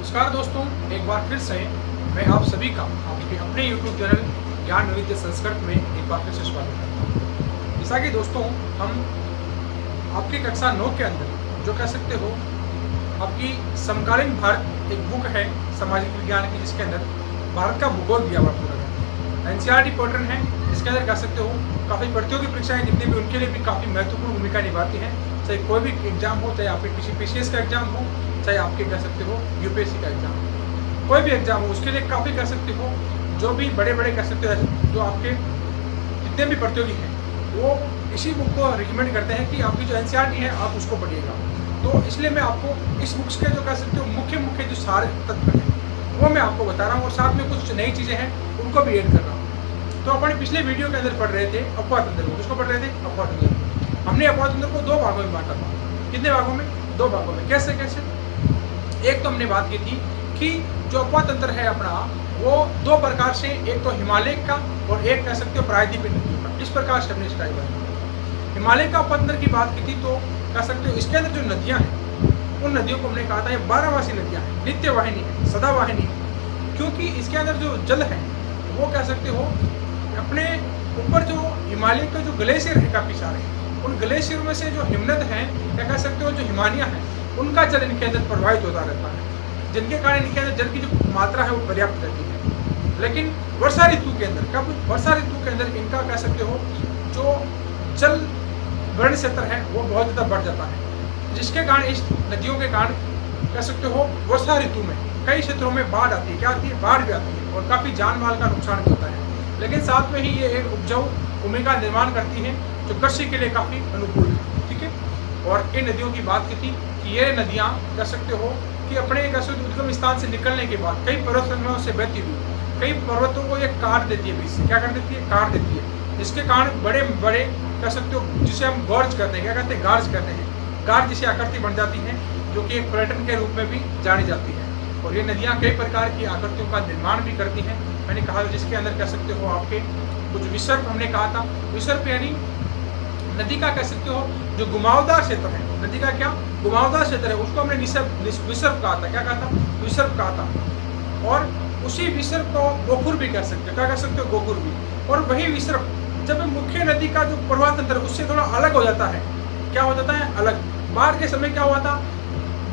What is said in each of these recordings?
नमस्कार दोस्तों, एक बार फिर से मैं आप सभी का आपके अपने YouTube चैनल ज्ञान वैविध्य संस्कृत में एक बार फिर से स्वागत करता हूँ। जैसा कि दोस्तों हम आपकी कक्षा 9 के अंदर जो कह सकते हो आपकी समकालीन भारत एक बुक है सामाजिक विज्ञान की, जिसके अंदर भारत का भूगोल दिया हुआ पूरा NCERT पैटर्न है। इसके अंदर कह सकते हो काफ़ी प्रतियोगी परीक्षाएं जितनी भी उनके लिए भी काफ़ी महत्वपूर्ण भूमिका निभाती हैं। चाहे कोई भी एग्जाम हो, चाहे आपके किसी PCS का एग्जाम हो, चाहे आपके कह सकते हो UPSC का एग्जाम, कोई भी एग्जाम हो, उसके लिए काफ़ी कह सकते हो जो भी बड़े बड़े कह सकते हो जो आपके जितने भी प्रतियोगी हैं वो इसी बुक को रिकमेंड करते हैं कि आपकी जो NCERT है आप उसको पढ़िएगा। तो इसलिए मैं आपको इस बुक्स के जो कह सकते हो मुख्य जो सारे तत्व हैं वो मैं आपको बता रहा हूँ, और साथ में कुछ नई चीज़ें हैं उनको भी ऐड कर रहा हूँ। तो अपने पिछले वीडियो के अंदर पढ़ रहे थे अपवाद तंत्र को, किसको पढ़ रहे थे? अपवाद तंत्र। हमने अपवाद तंत्र को 2 भागों में बांटा था। कितने भागों में? 2 भागों में। कैसे कैसे? एक तो हमने बात की थी कि जो अपवाद तंत्र है अपना वो 2 प्रकार से, एक तो हिमालय का और एक कह सकते हो प्रायद्वीपीय नदियों का। इस प्रकार से हमने स्टाइल बनाया। हिमालय का अपवाद तंत्र की बात की थी तो कह सकते हो इसके अंदर जो नदियाँ हैं उन नदियों को हमने कहा था ये 12 मासी नदियाँ हैं, नित्य वाहिनी है, सदा वाहिनी है। क्योंकि इसके अंदर जो जल है वो कह सकते हो अपने ऊपर जो हिमालय का जो ग्लेशियर है काफ़ी सारे, उन ग्लेशियर में से जो हिमनद हैं या कह सकते हो जो हिमानियाँ हैं उनका जल इनके अंदर प्रवाहित होता रहता है, जिनके कारण इनके अंदर जल की जो मात्रा है वो पर्याप्त रहती है। लेकिन वर्षा ऋतु के अंदर, कब? वर्षा ऋतु के अंदर इनका कह सकते हो जो जल वर्ण क्षेत्र है वो बहुत ज़्यादा बढ़ जाता है, जिसके कारण इस नदियों के कारण कह सकते हो वर्षा ऋतु में कई क्षेत्रों में बाढ़ आती है। क्या आती है? बाढ़ भी आती है, और काफ़ी जान माल का नुकसान भी होता है। लेकिन साथ में ही ये एक उपजाऊ भूमि का निर्माण करती है जो कृषि के लिए काफ़ी अनुकूल है। ठीक है। और इन नदियों की बात की थी कि ये नदियाँ कह सकते हो कि अपने कह सकते उद्गम स्थान से निकलने के बाद कई पर्वत श्रृंखलाओं से बहती हुई कई पर्वतों को ये काट देती है, बीच से क्या कर देती है? काट देती है। जिसके कारण बड़े बड़े कह सकते हो जिसे हम गॉर्ज करते हैं, क्या कहते हैं? गार्ज कहते हैं। गार्ज जिसे आकृति बन जाती है जो कि एक पर्यटन के रूप में भी जानी जाती है। और ये नदियाँ कई प्रकार की आकृतियों का निर्माण भी करती हैं। मैंने कहा जिसके अंदर कह सकते हो आपके कुछ विसर्प, हमने कहा था विसर्प यानी नदी का कह सकते हो जो घुमावदार क्षेत्र है, नदी का क्या घुमावदार क्षेत्र है उसको हमने विसर्प कहा था। क्या कहा था? विसर्प कहा था। और उसी विसर्प को गोखुर भी कह सकते हो। क्या कह सकते हो? गोखुर भी। और वही विसर्प जब मुख्य नदी का जो प्रवाह तंत्र उससे थोड़ा अलग हो जाता है, क्या हो जाता है? अलग। बाढ़ के समय क्या हुआ था?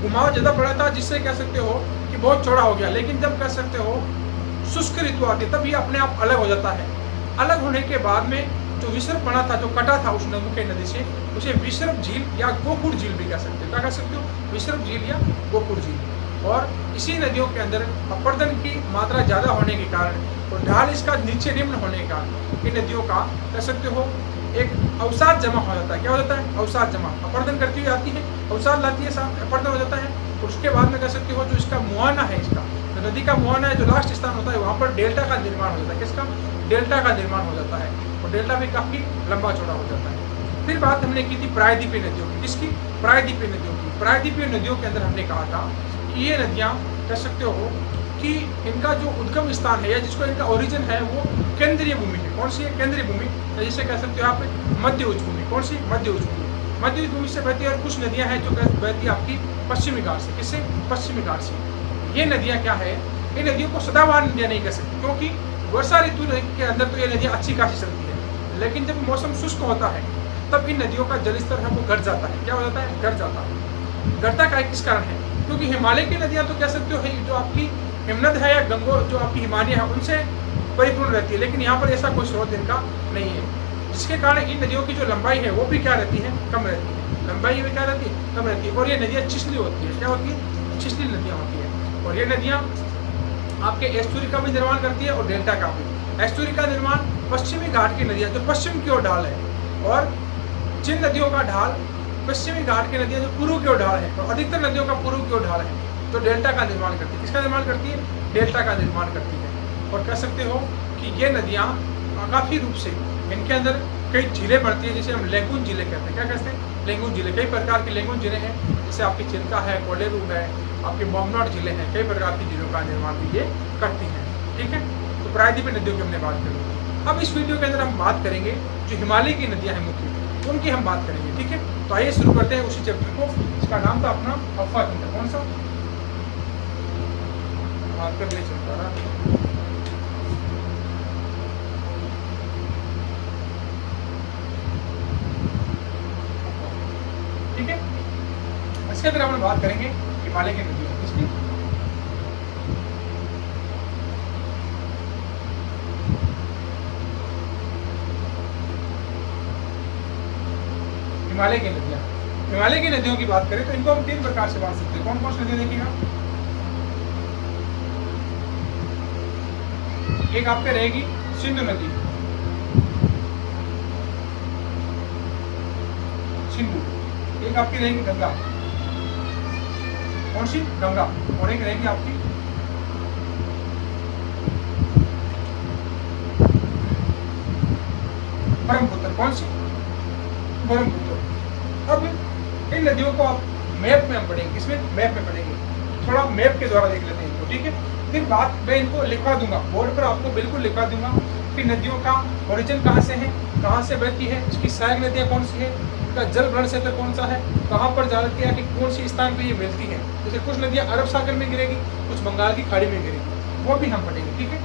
घुमाव ज़्यादा पड़ा था, जिससे कह सकते हो कि बहुत चौड़ा हो गया। लेकिन जब कह सकते हो शुष्क ऋतु आती है तब ये अपने आप अलग हो जाता है। अलग होने के बाद में जो विसर्प बना था, जो कटा था उस मुख्य नदी से, उसे विसर्प झील या गोकुर झील भी कह सकते हो। क्या कह सकते हो? विसर्प झील या गोकुर झील। और इसी नदियों के अंदर अपरदन की मात्रा ज़्यादा होने के कारण और ढाल इसका नीचे निम्न होने का इन नदियों का कह सकते हो एक अवसाद जमा हो जाता है। क्या हो जाता है? अवसाद जमा। अपरदन करती हुई आती है, अवसाद लाती है, साथ अपरदन हो जाता है। और उसके बाद में कह सकते हो जो इसका मुहाना है, इसका जो नदी का मुहाना है जो लास्ट स्थान होता है वहाँ पर डेल्टा का निर्माण हो जाता है। किसका? डेल्टा का निर्माण हो जाता है, और डेल्टा भी काफ़ी लंबा चौड़ा हो जाता है। फिर बात हमने की थी प्रायद्वीपीय नदियों की। किसकी? प्रायद्वीपीय नदियों की। प्रायद्वीपीय नदियों के अंदर हमने कहा था कि ये नदियाँ कह सकते हो कि इनका जो उद्गम स्थान है या जिसको इनका ओरिजिन है वो केंद्रीय भूमि है। कौन सी है? केंद्रीय भूमि। जिसे कह सकते हो आप मध्य उच्च भूमि। कौन सी? मध्य उच्च भूमि। मध्य उच्च भूमि से बहती है। और कुछ नदियाँ हैं जो बहती है आपकी पश्चिमी घाट से। किससे? पश्चिमी घाट से। ये नदियाँ क्या है? इन नदियों को सदाबहार नदियाँ नहीं कह सकते, क्योंकि वर्षा ऋतु के अंदर तो ये नदियाँ अच्छी खासी चलती है, लेकिन जब मौसम शुष्क होता है तब इन नदियों का जलस्तर है वो घट जाता है। क्या हो जाता है? घट जाता है। घटता का किस कारण है? क्योंकि हिमालय की नदियाँ तो कह सकते हो जो आपकी हिमनद है या गंगो जो आपकी हिमानियाँ है उनसे परिपूर्ण रहती है, लेकिन यहाँ पर ऐसा कोई स्रोत इनका नहीं है, जिसके कारण इन नदियों की जो लंबाई है वो भी क्या रहती है? कम रहती है। लंबाई में क्या रहती है? कम रहती है। और ये नदियाँ छिछली होती है। क्या होती है? छिछली नदियाँ होती है। और ये नदियाँ आपके एस्टुरी का भी निर्माण करती है और डेल्टा का भी। एस्टुरी का निर्माण पश्चिमी घाट की नदियाँ जो पश्चिम की ओर ढाल है, और जिन नदियों का ढाल पश्चिमी घाट की नदियाँ जो पूर्व की ओर ढाल है, और अधिकतर नदियों का पूर्व की ओर ढाल है, तो डेल्टा का निर्माण करती है। किसका निर्माण करती है? डेल्टा का निर्माण करती है। और कह सकते हो कि ये नदियाँ काफ़ी रूप से इनके अंदर कई झीलें बढ़ती है, जिसे हम लेंगुन झीलें कहते हैं। क्या कहते हैं? लेंगुन झीलें। कई प्रकार की लेंगुन झीलें हैं, जैसे आपकी चिल्का है, कोलेरू है, आपकी बॉम्बनॉट झीलें हैं। कई प्रकार की झीलों का निर्माण भी ये करती हैं। ठीक है। तो प्रायद्वीपीय नदियों की हमने बात करी। अब इस वीडियो के अंदर हम बात करेंगे जो हिमालय की नदियाँ हैं मुख्य, उनकी हम बात करेंगे। ठीक है। तो आइए शुरू करते हैं उसी चैप्टर को। इसका नाम था अपना अपवाद तंत्र। कौन सा? मार्कर नहीं चल पा रहा। ठीक है, इसके अंदर हम बात करेंगे हिमालय की नदियों किसकी। हिमालय की नदियां, हिमालय की नदियों की बात करें तो इनको हम 3 प्रकार से बांट सकते हैं। कौन कौन सी नदियां देखिएगा, एक आपके रहेगी सिंधु नदी, सिंधु, एक आपकी रहेगी गंगा, कौन सी, गंगा, और एक रहेगी आपकी ब्रह्मपुत्र, कौन सी, ब्रह्मपुत्र। अब इन नदियों को आप मैप में हम पढ़ेंगे, किसमें, मैप में पढ़ेंगे, थोड़ा मैप के द्वारा देख लेते हैं इनको, ठीक है। फिर बात मैं इनको लिखवा दूंगा बोर्ड पर, आपको बिल्कुल लिखवा दूंगा कि नदियों का ओरिजिन कहाँ से है, कहाँ से बहती है, इसकी सहायक नदियाँ कौन सी है, इसका जल ग्रहण क्षेत्र कौन सा है, कहाँ पर जाती है, कि कौन सी स्थान पर ये मिलती है। जैसे कुछ नदियाँ अरब सागर में गिरेगी, कुछ बंगाल की खाड़ी में गिरेगी, वो भी हम पढ़ेंगे, ठीक है।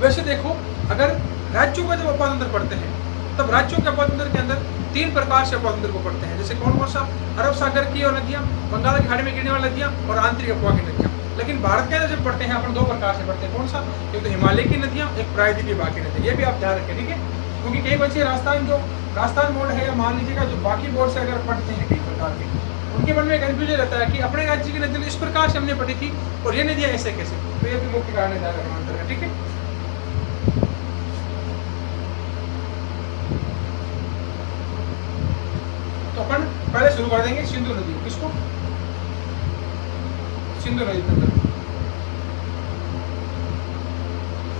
वैसे देखो, अगर राज्यों का जब अपातंत्र पढ़ते हैं तब राज्यों के अपातंत्र के अंदर 3 प्रकार से अपातंत्र को पढ़ते हैं। जैसे कौन कौन सा, अरब सागर की और नदियाँ, बंगाल की खाड़ी में गिरने वाली नदियाँ और आंतरिक अफवाह की नदियाँ। लेकिन भारत के अंदर जब पढ़ते हैं अपन 2 प्रकार से पढ़ते हैं। कौन सा, एक तो हिमालय की नदियाँ, एक प्रायद्वीपीय बाकी नदियाँ। ये भी आप ध्यान रखें, ठीक है, क्योंकि कई बच्चे राजस्थान बोर्ड है या मान लीजिएगा जो बाकी बोर्ड से अगर पढ़ते हैं कई प्रकार के, उनके मन में कन्फ्यूजन रहता है कि अपने राज्य की नदियाँ इस प्रकार से हमने पढ़ी थी और ये नदियाँ ऐसे कैसे। तो ये भी मुख्य कारण है, ठीक है। तो अपन पहले शुरू कर देंगे सिंधु नदी, किसको, सिंधु नदी तंत्र।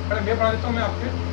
पहले मैं बना देता हूँ मैं आपके,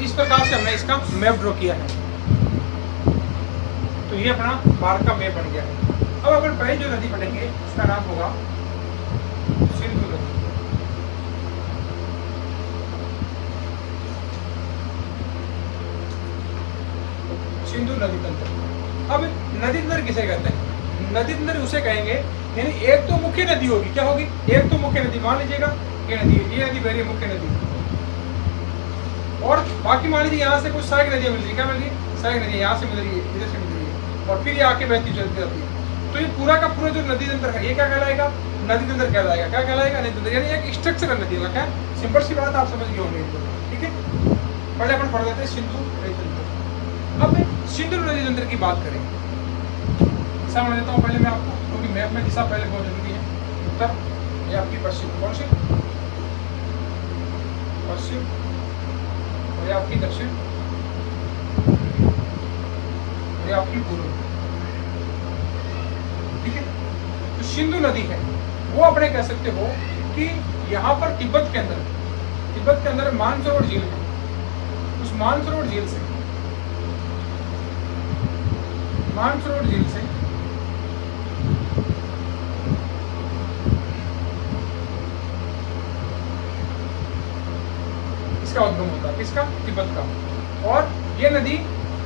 इस प्रकार से हमने इसका मैप ड्रॉ किया है। तो ये अपना भारत का मैप बन गया है। अब अपन पहले जो नदी पढ़ेंगे इसका नाम होगा सिंधु नदी। सिंधु नदी तंत्र। अब नदी तंत्र किसे कहते हैं, नदी तंत्र उसे कहेंगे यानी एक तो मुख्य नदी होगी, क्या होगी, एक तो मुख्य नदी, मान लीजिएगा ये नदी, ये नदी बह मुख्य नदी, और बाकी मान लीजिए यहाँ से कुछ सहायक नदियाँ मिल रही है, क्या मिल रही है, सहायक नदियाँ यहाँ से मिल रही है, इधर से मिल रही है, और फिर ये आके बहती चलती जाती है। तो ये पूरा का पूरा जो नदी तंत्र है ये क्या कहलाएगा, नदी तंत्र कहलाएगा। क्या कहलाएगा, नदी तंत्र, यानी एक स्ट्रक्चरल नदी होगा। क्या, सिंपल सी बात, आप समझ गए होंगे, ठीक है। पहले अपन पढ़ लेते हैं सिंधु नदी तंत्र। अब सिंधु नदी तंत्र की बात करें, समझ देता हूँ पहले मैं आपको, क्योंकि मैप में दिशा पहले बहुत जरूरी है। उत्तर, ये आपकी पश्चिम, कौन सी, पश्चिम, और ये आपकी दक्षिण, और ये आपकी पूर्व, ठीक है। तो सिंधु नदी है वो अपने कह सकते हो कि यहाँ पर तिब्बत के अंदर मानसरोवर झील है। उस मानसरोवर झील से मानसरोवर झील से इसका उद्गम होता है, किसका? तिब्बत का। और ये नदी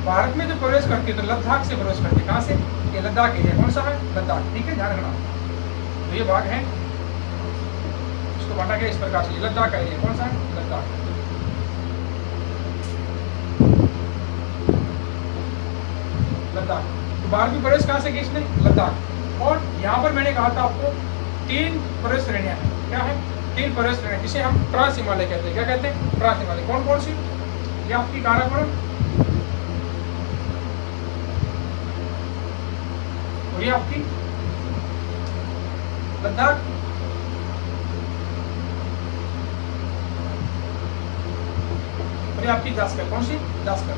भारत में जो प्रवेश करती है तो लद्दाख से प्रवेश करती है। कहाँ से? ये लद्दाख एरिया कौन सा है? लद्दाख। ठीक है, ध्यान रखना। तो ये भाग है, इसको बांटा गया इस प्रकार से। लद्दाख का एरिया कौन सा है? लद्दाख। लद्दाख तो भारत में प्रवेश कहाँ से की इसने? लद्दाख। और यहाँ पर मैंने कहा था आपको 3 प्रवेश श्रेणियां हैं। क्या है? 3 प्रवेश श्रेणियां, जिसे हम ट्रांस हिमालय कहते हैं। क्या कहते हैं? ट्रांस हिमालय। कौन कौन सी? ये आपकी काराकोरम, और ये आपकी लद्दाख, और ये आपकी जास्कर। कौन सी? जास्कर।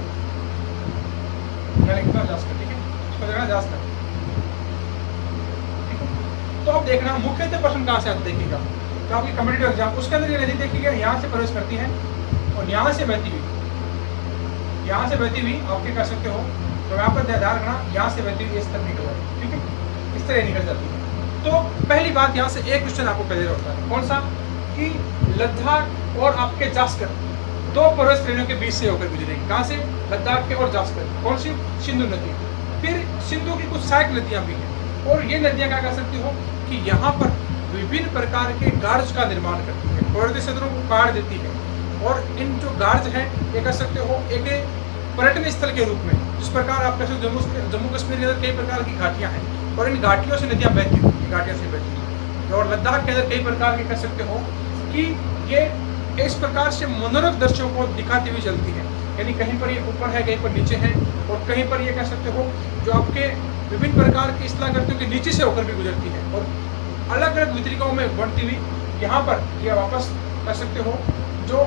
मैं लिखता हूँ जास्कर। ठीक है, इसको देखना जास्कर। तो अब देखना मुख्यतः प्रश्न कहाँ से आप देखिएगा, तो आपकी कम्पिटिटिव एग्जाम उसके अंदर ये नदी देखिएगा, यहाँ से प्रवेश करती है और यहाँ से बहती हुई, यहाँ से बहती हुई आपके कर सकते हो। तो यहाँ पर ध्यान रखना, यहाँ से बहती हुई इस तरह निकल जाती है। ठीक है, इस तरह निकल जाती है। तो पहली बात यहाँ से एक क्वेश्चन आपको क्लियर होता है, कौन सा? कि लद्दाख और आपके जास्कर 2 प्रवेश श्रेणियों के बीच से होकर गुजरेगी। कहाँ से? लद्दाख के और जास्कर। कौन सी? सिंधु नदी। फिर सिंधु की कुछ सहायक नदियाँ भी हैं, और ये नदियाँ क्या कर सकती हो कि यहाँ पर विभिन्न प्रकार के गार्ज का निर्माण करती है, पर्वतीय क्षेत्रों को काट देती है। और इन जो गार्ज हैं ये कर सकते हो एक पर्यटन स्थल के रूप में, जिस प्रकार आप कह सकते हो जम्मू कश्मीर के अंदर कई प्रकार की घाटियाँ हैं और इन घाटियों से नदियाँ बहती हैं, घाटियों से बहती हैं। और लद्दाख के अंदर कई प्रकार के कह सकते हो कि ये इस प्रकार से मनोरम दृश्यों को दिखाती हुई चलती है, यानी कहीं पर ये ऊपर है, कहीं पर नीचे है, और कहीं पर ये कह सकते हो जो आपके विभिन्न प्रकार की स्थलाकृतियों के नीचे से होकर भी गुजरती है और अलग अलग वितरिकाओं में बढ़ती हुई यहाँ पर ये वापस कर सकते हो, जो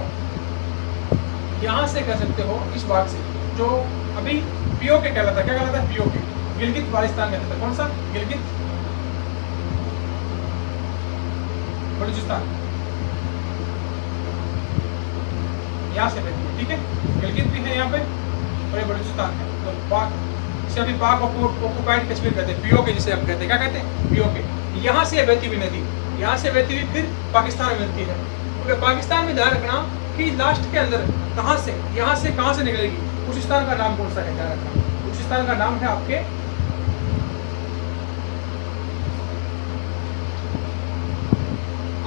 यहाँ से कह सकते हो इस भाग से, जो अभी पीओके कहलाता है। क्या कहलाता है? पीओके, गिलगित बाल्टिस्तान कहलाता है। कौन सा? गिलगित बलूचिस्तान, यहाँ से बहती है। ठीक है, गिलगित भी है यहाँ पे और ये बलूचिस्तान है। तो पाक, इसे अभी पाक ऑक्युपाइड कश्मीर कहते हैं, पीओके जिसे आप कहते हैं। क्या कहते हैं? पीओके। यहाँ से बहती हुई नदी, यहाँ से बहती हुई फिर पाकिस्तान में मिलती है। तो पाकिस्तान में ध्यान रखना कि लास्ट के अंदर कहाँ से, यहाँ से कहाँ से निकलेगी? बलूचिस्तान का नाम कौन सा है? ध्यान रखना, बलूचिस्तान का नाम है आपके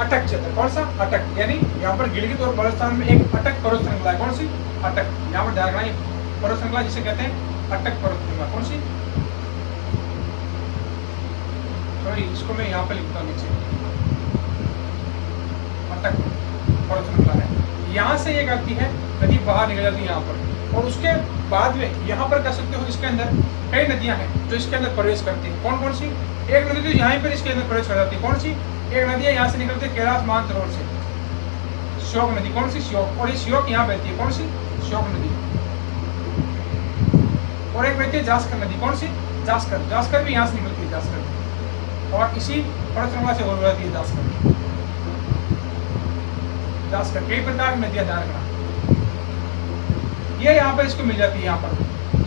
अटक क्षेत्र। कौन सा? अटक, यानी यहाँ पर गिलगित और बल्टिस्तान में एक अटक पर्वत श्रृंखला है। कौन सी? अटक। यहाँ पर ध्यान रखना, ये पर्वत श्रृंखला जिसे कहते हैं अटक पर्वत श्रृंखला। कौन सी? सॉरी, इसको मैं यहाँ पे लिखता हूँ नीचे, अटक पर्वत श्रृंखला है। यहाँ से ये करती है नदी बाहर निकल जाती है यहाँ पर, और उसके बाद में यहाँ पर कह सकते हो इसके अंदर कई नदियाँ हैं जो इसके अंदर प्रवेश करती हैं। कौन कौन सी? एक नदी तो यहाँ पर इसके अंदर प्रवेश कर जाती है। कौन सी? एक नदी है यहाँ से निकलती है कैलाश मानसरोवर से, श्योक नदी। कौन सी? श्योक। और ये श्योक यहाँ बहती है। कौन सी? श्योक नदी। और एक बहती है जास्कर नदी। कौन सी? जास्कर। जास्कर भी यहाँ से निकलती है, जास्कर, और इसी पर्वत श्रृंखला से हो जाती है जास्कर। जास्कर कई प्रकार की नदियाँ ध्यान रखना, ये यहाँ पर इसको मिल जाती है। यहाँ पर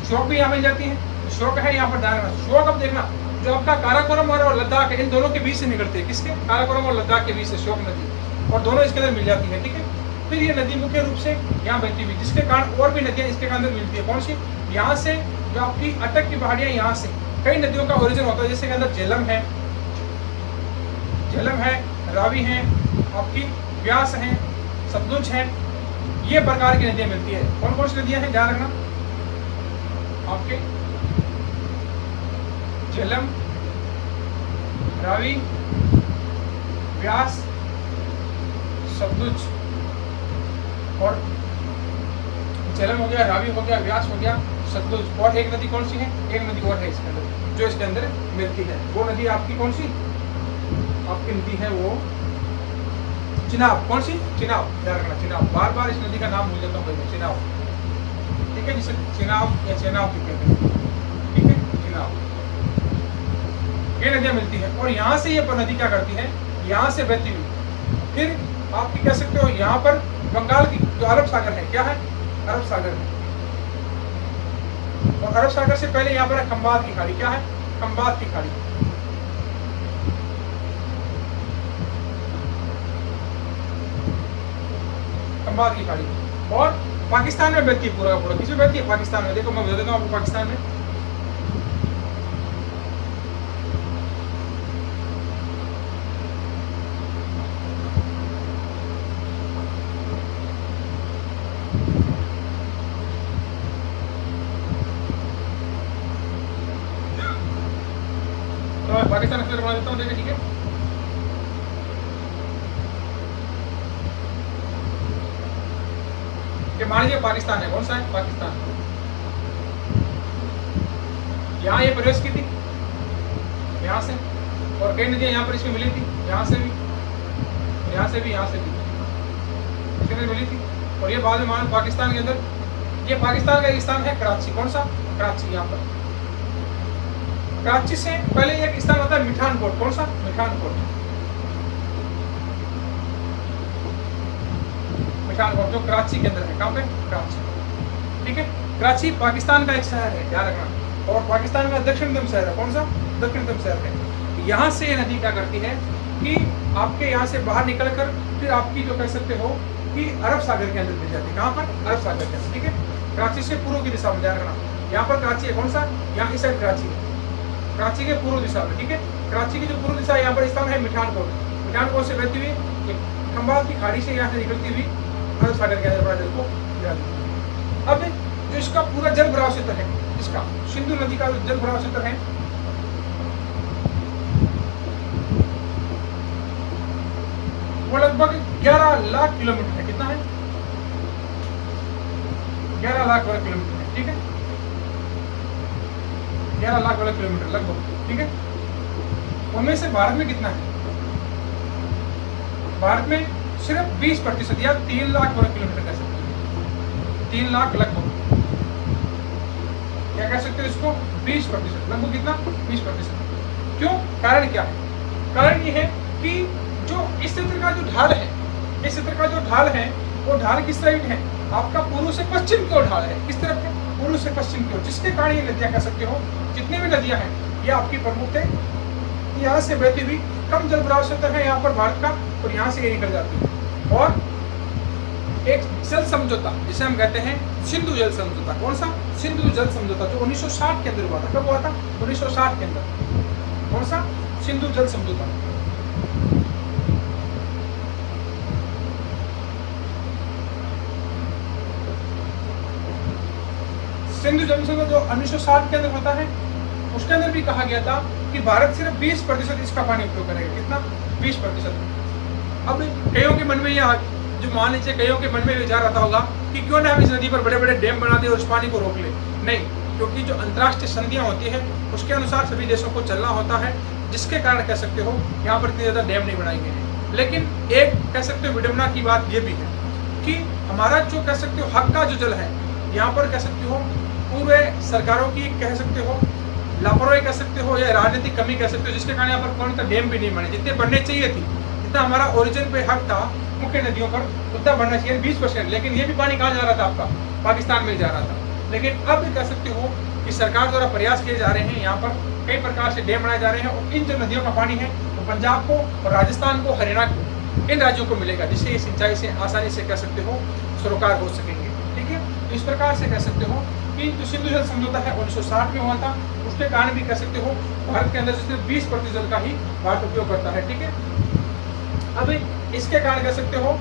श्योक भी यहाँ मिल जाती है, श्योक है यहाँ पर ध्यान रखना। श्योक अब देखना जो आपका काराकोरम और लद्दाख है, इन दोनों के बीच से निकलती है। किसके? काराकोरम और लद्दाख के बीच से श्योक नदी, और दोनों इसके अंदर मिल जाती है। ठीक है, फिर ये नदी मुख्य रूप से यहाँ बहती हुई, जिसके कारण और भी नदियाँ इसके अंदर मिलती है। कौन सी? यहाँ से जो आपकी अटक की पहाड़ियाँ, यहाँ से कई नदियों का ओरिजिन होता है, जैसे के अंदर झेलम है, रावी है, आपकी व्यास है, सतलुज है, ये प्रकार की नदियाँ मिलती है। कौन कौन सी नदियाँ हैं ध्यान रखना, आपके झेलम, रावी, व्यास, सतलुज, और झेलम हो गया, रावी हो गया, व्यास हो गया, सतलुज, और एक नदी कौन सी है? एक नदी और है इसके अंदर जो इसके अंदर मिलती है। वो नदी आपकी कौन सी? आपकी नदी है वो चिनाब। कौन सी? चिनाब। ध्यान रखना, चिनाब। बार बार इस नदी का नाम भूल जाता हूँ, चिनाब। ठीक है, जिसे चिनाब या चेनाब भी कहते हैं। ठीक है, चिनाब, ये नदियाँ मिलती है। और यहाँ से ये नदी क्या करती है? यहाँ से बहती हुई फिर आपकी कह सकते हो यहाँ पर बंगाल की जो अरब सागर है, क्या है? अरब सागर है, और अरब सागर से पहले यहाँ पर है खंबात की खाड़ी। क्या है? खंबात की खाड़ी। खंबात की खाड़ी। और पाकिस्तान में बहती है पूरा का पूरा। किसमें बहती है? पाकिस्तान में। देखो मैं बता देता हूँ आपको, पाकिस्तान में तो मैं पाकिस्तान एक्सप्लोर बना देता हूँ। देखिए ठीक है, ये मान लीजिए पाकिस्तान है। कौन सा है? पाकिस्तान। यहाँ ये प्रवेश की थी यहाँ से, और कई नदियाँ यहाँ पर इसमें मिली थी, यहाँ से भी, यहाँ से भी, यहाँ से भी इसके अंदर मिली थी। और ये बाद में मान पाकिस्तान के अंदर, ये पाकिस्तान का एक स्थान है कराची। कौन सा? कराची। यहाँ पर कराची से पहले एक स्थान होता है मिठानकोट। कौन सा? मिठानकोट। मिठानकोट जो कराची के अंदर है। कहाँ पे? कराची। ठीक है, कराची पाकिस्तान का एक शहर है, ध्यान रखना। और पाकिस्तान का दक्षिणतम शहर है। कौन सा? दक्षिणतम शहर है। यहाँ से ये नदी क्या करती है कि आपके यहाँ से बाहर निकलकर फिर आपकी जो कह सकते हो कि अरब सागर के अंदर मिल जाती है। कहाँ पर? अरब सागर के अंदर। ठीक है, कराची से पूर्व की दिशा में, ध्यान रखना। यहाँ पर कराची है। कौन सा? यहाँ इस साइड कराची है, कराची के पूर्व दिशा में। ठीक है, कराची की जो पूर्व दिशा है, यहाँ पर स्थान है मिठानकोट। मिठानकोट से बहती हुई खंबात की खाड़ी से यहाँ से निकलती हुई अरब सागर के अंदर बड़ा जल को गिरा। अब जो इसका पूरा जल भराव क्षेत्र है, इसका सिंधु नदी का जो जल भराव क्षेत्र है, वो लगभग 11 लाख किलोमीटर है। कितना है? 11 लाख वर्ग किलोमीटर है। ठीक है, 11 लाख वर्ग किलोमीटर लगभग। ठीक है, उनमें से भारत में कितना है? भारत में सिर्फ 20% या 3 लाख वर्ग किलोमीटर कह सकते हैं। 3 लाख लगभग, क्या कह सकते हो इसको? 20%। लगभग कितना? 20%। क्यों? कारण क्या है? कारण ये है कि जो इस क्षेत्र का जो ढाल है, इस क्षेत्र का जो ढाल है, वो ढाल किस साइड है? आपका पूर्व से पश्चिम की ओर ढाल है। किस तरफ है? पूर्व से पश्चिम की ओर, जिसके कारण ये नदियां कह सकते हो, जितनी भी नदियां हैं, ये आपकी प्रमुख है। यहाँ से बहती हुई कम जल भराव क्षेत्र है यहाँ पर भारत का, और यहाँ से ये निकल जाती है। और एक जल समझौता जिसे हम कहते हैं सिंधु जल समझौता। कौन सा? सिंधु जल समझौता, जो 1960 के अंदर हुआ था। कब हुआ था? 1960 के अंदर। कौन सा? सिंधु जल समझौता। सिंधु जल समझौता जो 1960 के अंदर होता है, उसके अंदर भी कहा गया था कि भारत सिर्फ 20% इसका पानी उपयोग करेगा। कितना? 20%। अब कईयों के मन में ये, जो मान लीजिए कईयों के मन में विचार आता होगा कि क्यों ना हम इस नदी पर बड़े बड़े डैम बना दें और उस पानी को रोक ले। नहीं, क्योंकि जो अंतर्राष्ट्रीय संधियां होती है उसके अनुसार सभी देशों को चलना होता है, जिसके कारण कह सकते हो यहाँ पर इतने ज़्यादा डैम नहीं बनाए गए हैं। लेकिन एक कह सकते हो विडम्बना की बात ये भी है कि हमारा जो कह सकते हो हक का जो जल है, यहाँ पर कह सकते हो पूरे सरकारों की कह सकते हो लापरवाही कह सकते हो या राजनीतिक कमी कह सकते हो, जिसके कारण यहाँ पर कौन सा डैम भी नहीं बने। जितने बनने चाहिए थी, जितना हमारा ओरिजिन पे हक था मुख्य नदियों पर, उतना बनना चाहिए 20%। लेकिन ये भी पानी कहाँ जा रहा था? आपका पाकिस्तान में जा रहा था। लेकिन अब कह सकते हो कि सरकार द्वारा प्रयास किए जा रहे हैं, यहाँ पर कई प्रकार से डैम बनाए जा रहे हैं, और इन जो नदियों का पानी है वो पंजाब को और राजस्थान को, हरियाणा को, इन राज्यों को मिलेगा, जिससे ये सिंचाई से आसानी से कह सकते हो सरोकार हो सकेंगे। ठीक है, तो इस प्रकार से कह सकते हो कि जो सिंधु जल समझौता है 1960 में हुआ था, उसके कारण भी कह सकते हो भारत के अंदर सिर्फ 20% जल का ही भारत उपयोग करता है। ठीक है, अब इसके कारण कह सकते हो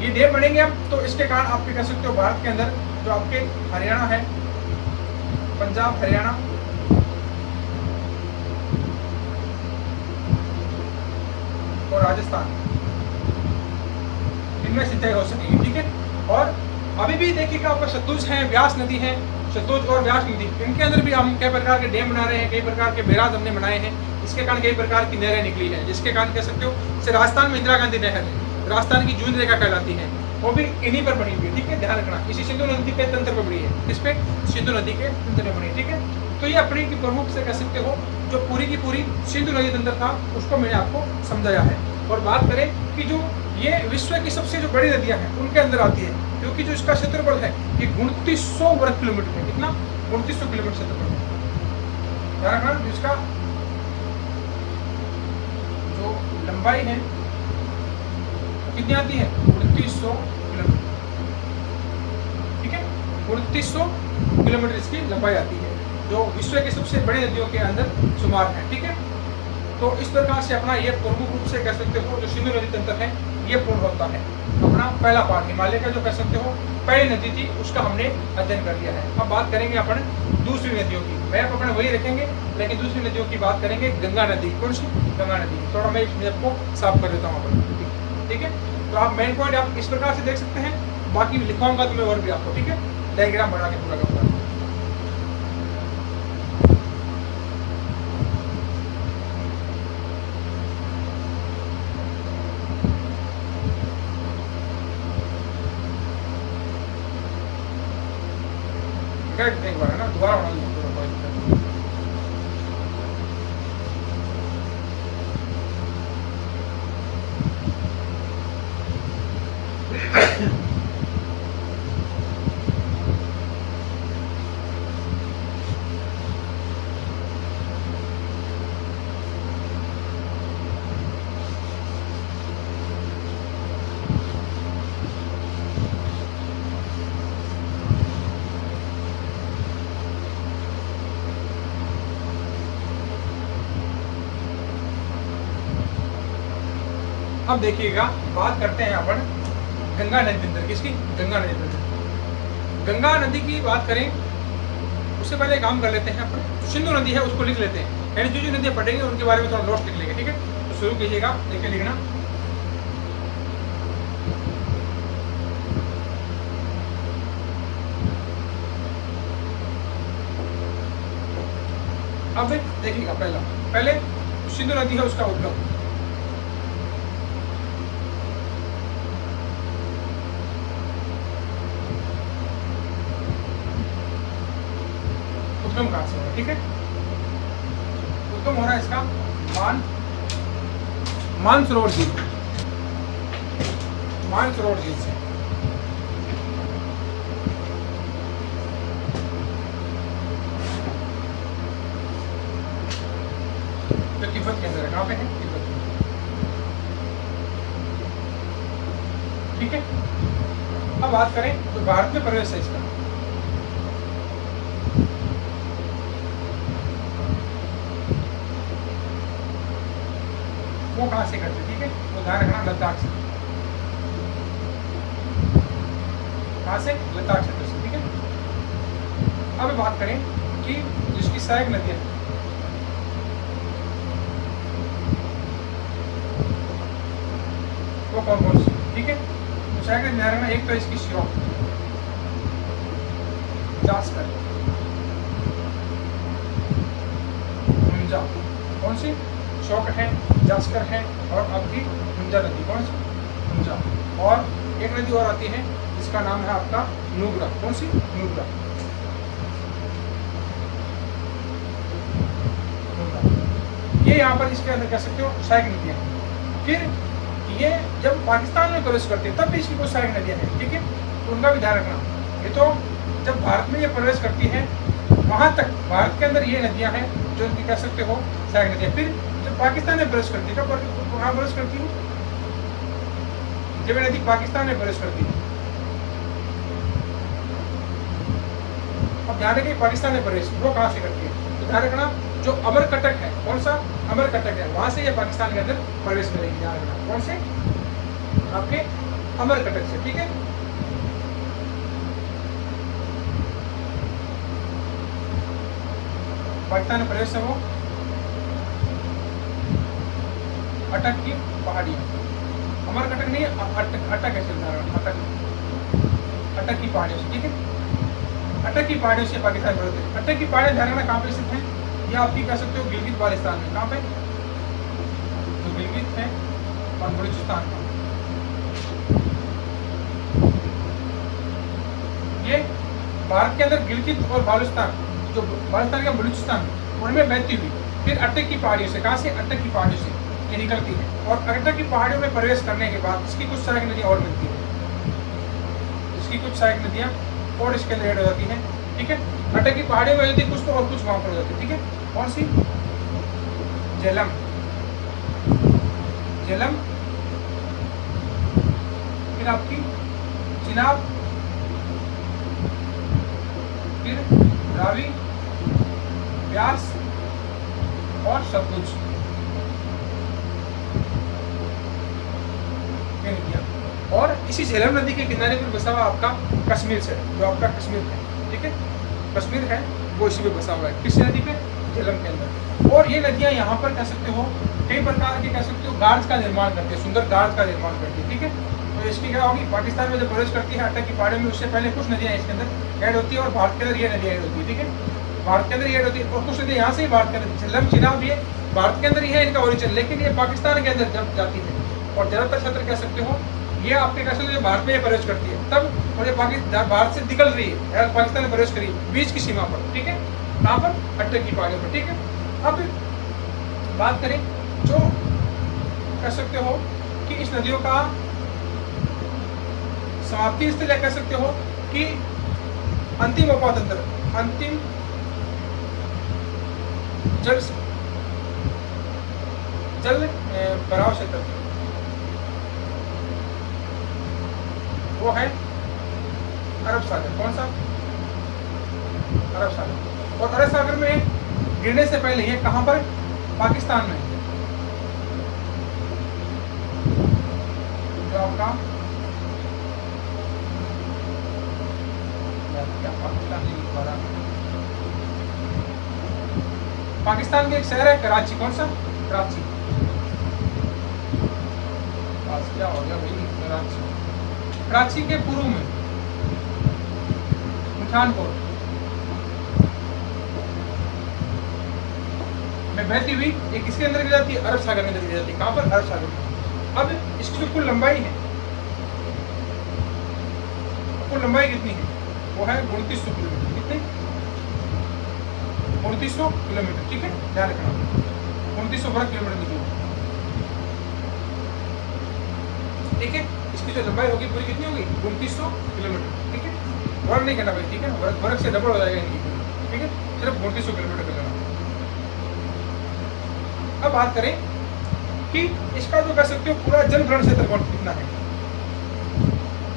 ये डैम बनेंगे अब, तो इसके कारण आप कह सकते हो भारत के अंदर जो आपके हरियाणा है, पंजाब, हरियाणा और राजस्थान, इनमें सिंचाई हो सकेगी। ठीक है, और अभी भी देखिएगा आपका सतलुज है, व्यास नदी है, सतलुज और व्यास नदी, इनके अंदर भी हम कई प्रकार के डैम बना रहे हैं, कई प्रकार के बैराज हमने बनाए हैं। इसके कारण कई प्रकार की नहरें निकली हैं, जिसके कारण कह सकते हो जैसे राजस्थान में इंदिरा गांधी नहर है, राजस्थान की जून रेखा कहलाती है, वो भी इन्हीं पर बनी हुई है। ठीक है, ध्यान रखना, इसी सिंधु नदी के तंत्र पर बनी है। किस पे? सिंधु नदी के तंत्र में बनी। ठीक है, तो ये अपनी की प्रमुख से कह सकते हो जो पूरी की पूरी सिंधु नदी तंत्र था, उसको मैंने आपको समझाया है। और बात करें कि जो ये विश्व की सबसे जो बड़ी नदियां हैं उनके अंदर आती है, क्योंकि जो इसका क्षेत्रफल है ये 2900 वर्ग किलोमीटर है। कितना? 2900 किलोमीटर क्षेत्रफल है। ध्यान रखना, जिसका जो लंबाई है कितनी आती है, 2900 किलोमीटर। ठीक है, 2900 किलोमीटर इसकी लंबाई आती है, जो विश्व की सबसे बड़ी नदियों के अंदर शुमार है। ठीक है, तो इस प्रकार से अपना ये प्रमुख रूप से कह सकते हो जो सिंधु नदी तंत्र है ये पूर्ण होता है। अपना पहला पार्ट हिमालय का जो कह सकते हो पहली नदी थी उसका हमने अध्ययन कर लिया है। अब बात करेंगे अपन दूसरी नदियों की। मैप अपन वही रखेंगे लेकिन दूसरी नदियों की बात करेंगे। गंगा नदी, कौन सी, गंगा नदी। थोड़ा मैं इस मैप को साफ कर देता हूँ अपन। ठीक है, तो आप मेन पॉइंट आप इस प्रकार से देख सकते हैं, बाकी लिखवाऊंगा तो मैं और भी आपको। ठीक है, डायग्राम बना के पूरा करूँगा। एक बार है ना, दोबारा बना लीजिए। अब देखिएगा, बात करते हैं अपन गंगा नदी तंत्र, किसकी, गंगा नदी तंत्र। गंगा नदी की बात करें उससे पहले काम कर लेते हैं अपन। सिंधु नदी है उसको लिख लेते हैं, यानी जो नदियां पढ़ेंगे उनके बारे में थोड़ा नोट लिख लेंगे। ठीक है, तो शुरू कीजिएगा, देखिए लिखना। अब देखिएगा, पहले सिंधु नदी है उसका उद्गम। उद्गम कहाँ से हो रहा है, ठीक है, उद्गम हो रहा है इसका मानसरोवर झील, मानसरोवर झील से। तो तिब्बत के अंदर है, कहाँ पे है, तिब्बत में। ठीक है, अब बात करें तो भारत में प्रवेश है इसका। वो कहाँ से करते, ठीक है, वो ध्यान रखना, लद्दाख से। कहाँ से, लद्दाख क्षेत्र से। ठीक है, अब बात करें कि जिसकी सहायक नदियां वो कौन कौन सी, ठीक है, तो सहायक नदी ध्यान रखना। एक तो इसकी श्योक, जास्कर, हुंजा, कौन सी, शौक है, जास्कर है, और आपकी हुंजा नदी, कौन सी, हुंजा। और एक नदी और आती है जिसका नाम है आपका नुब्रा, कौन सी, नुब्रा। ये यहाँ पर इसके अंदर कह सकते हो सहायक नदियाँ हैं। फिर ये जब पाकिस्तान में प्रवेश करती है तब भी इसकी कुछ सहायक नदियाँ हैं। ठीक है, तो उनका भी ध्यान रखना। ये तो जब भारत में ये प्रवेश करती है वहाँ तक भारत के अंदर ये नदियाँ हैं जो इनकी कह सकते हो सहायक नदियाँ। फिर जब पाकिस्तान में प्रवेश करती है, कब कहाँ प्रवेश करती है, जब ये नदी पाकिस्तान में प्रवेश करती है। अब ध्यान रखिए, पाकिस्तान में प्रवेश वो कहाँ से करती है, तो ध्यान रखना जो अमरकटक है, कौन सा, अमरकटक है, वहां से ये पाकिस्तान के अंदर प्रवेश करेगी। ध्यान रखना, कौन से, आपके अमरकटक से। ठीक है, पाकिस्तान में प्रवेश है वो अटक की पहाड़ी, अमरकटक नहीं, अटक है, अटक की पहाड़ियों से। ठीक है, अटक की पहाड़ियों से पाकिस्तान प्रवेश है। अटक की पहाड़ियां ध्यान रखना कहाँ पे स्थित है, ये आपकी कह सकते हो गिलगित बाल्टिस्तान में। कहाँ पे, तो गिलगित है और बलूचिस्तान में। ये भारत के अंदर गिलगित और बाल्टिस्तान, जो बाल्टिस्तान का बलूचिस्तान, उनमें बहती हुई फिर अटक की पहाड़ियों से, कहाँ से, अटक की पहाड़ियों से ये निकलती है। और अटक की पहाड़ियों में प्रवेश करने के बाद इसकी कुछ सहायक नदियाँ और मिलती है, इसकी कुछ सहायक नदियाँ और इसके अंदर ऐड हो जाती हैं। ठीक है। अटक की पहाड़ियों में होती कुछ तो और कुछ वहां पर हो जाती, ठीक है। कौन सी? झेलम, झेलम, फिर आपकी चिनाब, फिर रावी, व्यास और सतलुज। और इसी झेलम नदी के किनारे पर बसा हुआ आपका कश्मीर से, जो आपका कश्मीर है, ठीक है, कश्मीर है वो इसी पे बसा हुआ है। किस नदी पे? झेलम के अंदर। और ये नदियां यहाँ पर कह सकते हो कई प्रकार के कह सकते हो गार्ड्स का निर्माण करती है, सुंदर गार्ड्स का निर्माण करती है, ठीक है। तो इसकी क्या होगी, पाकिस्तान में जब प्रवेश करती है अटक की पहाड़ियों में, उससे पहले कुछ नदियाँ इसके अंदर ऐड होती है और भारत के अंदर ये नदियाँ ऐड होती है, ठीक है। भारत के अंदर ये ऐड होती है और कुछ नदियाँ यहाँ से ही भारत के अंदर, झेलम चिनाब ये भारत के अंदर ही है इनका ओरिजिन, लेकिन ये पाकिस्तान के अंदर जब जाती है और ज़्यादातर क्षेत्र कह सकते हो ये आपके कह सकते हो भारत में प्रवेश करती है तब, और ये पाकिस्तान भारत से निकल रही है, पाकिस्तान में प्रवेश करी बीच की सीमा पर, ठीक है, कहाँ पर? अटक की पहाड़ियों पर, ठीक है। अब बात करें जो कह सकते हो कि इस नदियों का समाप्ति स्थल कह सकते हो कि अंतिम उपातंत्र, अंतिम जल भराव क्षेत्र वो है अरब सागर। कौन सा? अरब सागर। और अरब सागर में गिरने से पहले ये कहां पर? पाकिस्तान में, जो आपका पाकिस्तान के एक शहर है कराची। कौन सा? कराची। क्या हो गया भाई? कराची, कराची के पूर्व में पठानकोट में बहती हुई एक किसके अंदर गिर जाती है? अरब सागर में गिर जाती है। कहां पर? अरब सागर में। अब इसकी जो कुल लंबाई है, कुल लंबाई कितनी है? वो है 2900 किलोमीटर। कितनी? 2900 किलोमीटर, ठीक है, ध्यान रखना, 2900 वर्ग किलोमीटर निकली, ठीक है। इसकी जो लंबाई होगी पूरी कितनी होगी? 2900 किलोमीटर, ठीक है। वर्ग नहीं करना भाई, ठीक है, वर्ग से डबल हो जाएगा इनकी, ठीक है, सिर्फ 2900 किलोमीटर कर लेना। अब बात करें कि इसका जो कह सकते हो पूरा जल भरण क्षेत्र कितना है,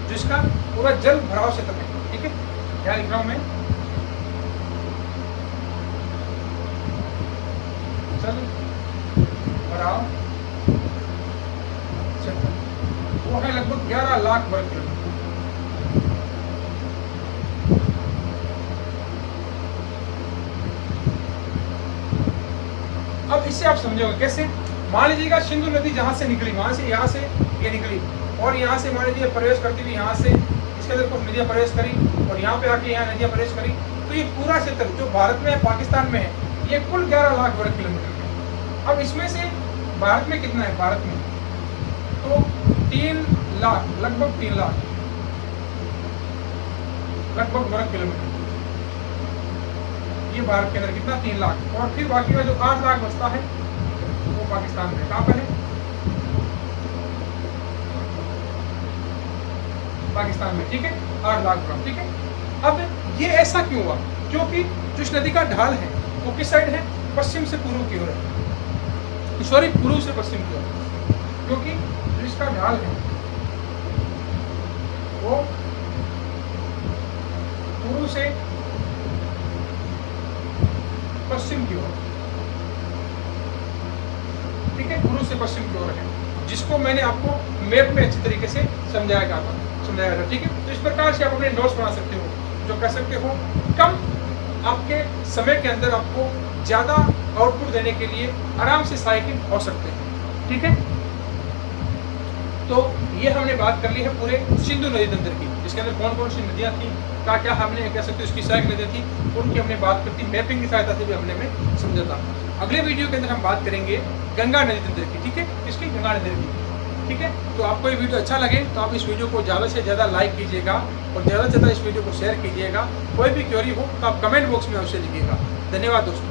जिसका पूरा जल भराव क्षेत्र है, ठीक है, क्या लिख रहा हूं मैं? जल भराव क्षेत्र वो है लगभग 11 लाख वर्ग किलोमीटर। अब इससे आप समझोगे कैसे? मान लीजिएगा सिंधु नदी जहां से निकली, वहां से यहाँ से ये निकली और यहाँ से मान लीजिए प्रवेश करती हुई यहाँ से इसके अंदर कुछ नदियाँ प्रवेश करी और यहाँ पे आके यहाँ नदियाँ प्रवेश करी, तो ये पूरा क्षेत्र जो भारत में है, पाकिस्तान में है, ये कुल 11 लाख वर्ग किलोमीटर है। अब इसमें से भारत में कितना है? भारत में तो 3 लाख, लगभग 3 लाख लगभग वर्ग किलोमीटर, ये भारत के अंदर कितना? 3 लाख। और फिर बाकी का जो 8 लाख बचता है वो पाकिस्तान में। कहाँ पर है? पाकिस्तान में, ठीक है, 8 लाख वर्ग, ठीक है। अब ये ऐसा क्यों हुआ? क्योंकि जो इस नदी का ढाल है वो किस साइड है? पश्चिम से पूर्व की ओर है, सॉरी पूर्व से पश्चिम की ओर, क्योंकि जो इसका ढाल है वो पूर्व से पश्चिम की ओर, ठीक है, पूर्व से पश्चिम की ओर है, जिसको मैंने आपको मैप में अच्छी तरीके से समझाया था, ठीक है। तो इस प्रकार से आप अपने नोट्स बना सकते हो, जो कह सकते हो कम आपके समय के अंदर आपको ज्यादा आउटपुट देने के लिए आराम से सहायक हो सकते हैं, ठीक है। तो ये हमने बात कर ली है पूरे सिंधु नदी तंत्र की, जिसके अंदर कौन कौन सी नदियाँ थी, क्या हमने कह सकते हो इसकी सहायक नदियाँ थी, उनकी हमने बात करती, मैपिंग की सहायता से भी हमने में समझा था। अगले वीडियो के अंदर हम बात करेंगे गंगा नदी तंत्र की, ठीक है, इसकी गंगा नदी की, ठीक है। तो आपको ये वीडियो अच्छा लगे तो आप इस वीडियो को ज़्यादा से ज़्यादा लाइक कीजिएगा और ज़्यादा से ज़्यादा इस वीडियो को शेयर कीजिएगा। कोई भी क्वेरी हो तो आप कमेंट बॉक्स में अवश्य लिखिएगा। धन्यवाद दोस्तों।